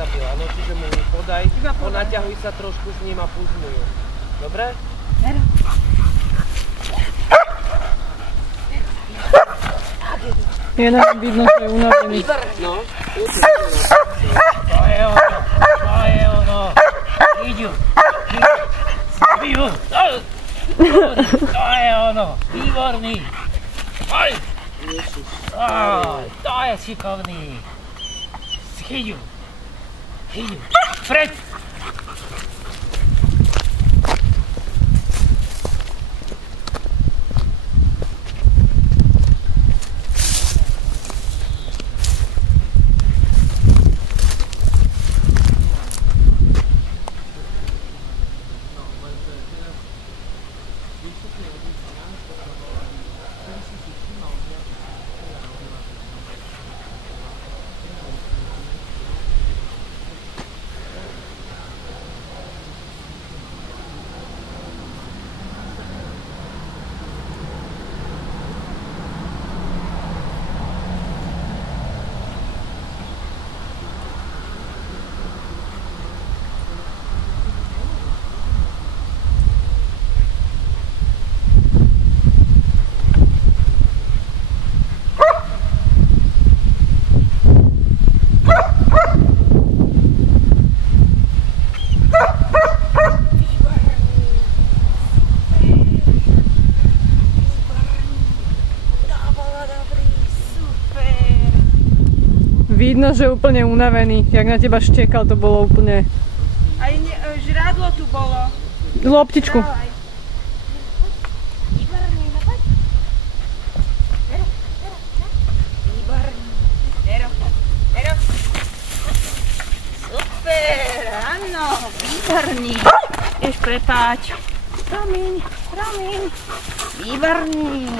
nezabila. No čiže mu podaj, naťahuj sa trošku s ním a pust mu ju. Dobre? Je nám vidno, že je unavený. No, To je ono. Iďu. Zabijú. To je ono. Výborný. Aj. To je šikovný. Chyťu. Pred. Vidno, že je úplne unavený. Jak na teba štekal, to bolo úplne... Aj žrádlo tu bolo. Loptičku. Super, áno, výborný. Ješ, prepáč. Promiň. Výborný.